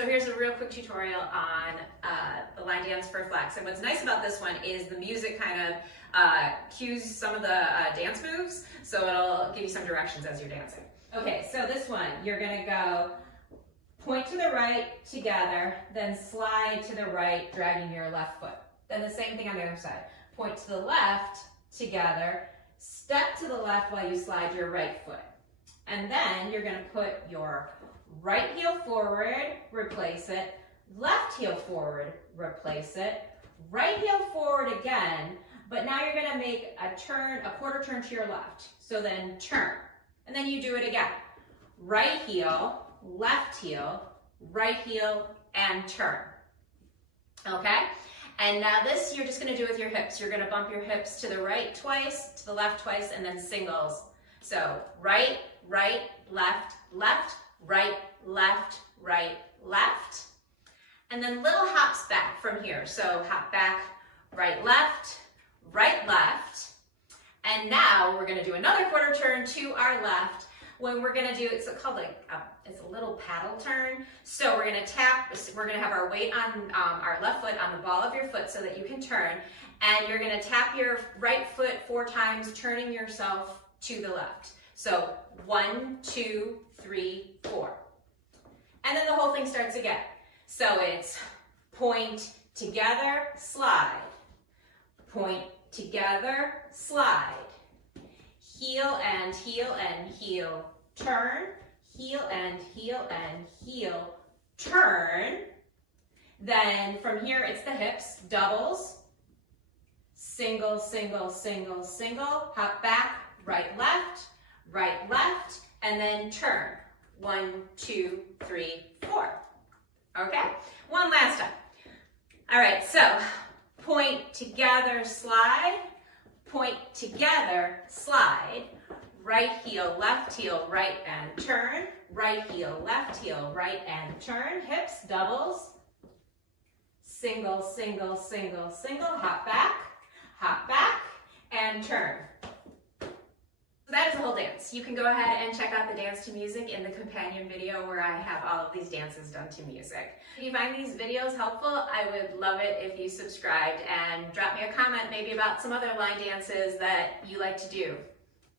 So here's a real quick tutorial on the line dance for flex. And what's nice about this one is the music kind of cues some of the dance moves, so it'll give you some directions as you're dancing. Okay, so this one, you're gonna go point to the right together, then slide to the right, dragging your left foot. Then the same thing on the other side. Point to the left together, step to the left while you slide your right foot. And then you're gonna put your right heel forward, replace it, left heel forward, replace it, right heel forward again, but now you're gonna make a turn, a quarter turn to your left. So then turn, and then you do it again. Right heel, right heel, and turn. Okay? And now this you're just gonna do with your hips. You're gonna bump your hips to the right twice, to the left twice, and then singles. So right, right, left, left, right, left, right, left. And then little hops back from here. So hop back, right, left, and now we're gonna do another quarter turn to our left. When we're gonna do, it's called like, it's a little paddle turn. So we're gonna tap, we're gonna have our weight on our left foot on the ball of your foot so that you can turn. And you're gonna tap your right foot 4 times, turning yourself to the left. So 1, 2, 3, 4. And then the whole thing starts again. So it's point, together, slide. Point, together, slide. Heel and heel and heel, turn. Heel and heel and heel, turn. Then from here it's the hips, doubles. Single, single, single, single. Hop back, right, left, and then turn. 1, 2, 3, 4. Okay? One last time. All right, so point, together, slide. Point, together, slide. Right heel, right, and turn. Right heel, right, and turn. Hips, doubles. Single, single, single, single. Hop back, and turn. So that is the whole dance. You can go ahead and check out the dance to music in the companion video where I have all of these dances done to music. If you find these videos helpful, I would love it if you subscribed and drop me a comment maybe about some other line dances that you like to do.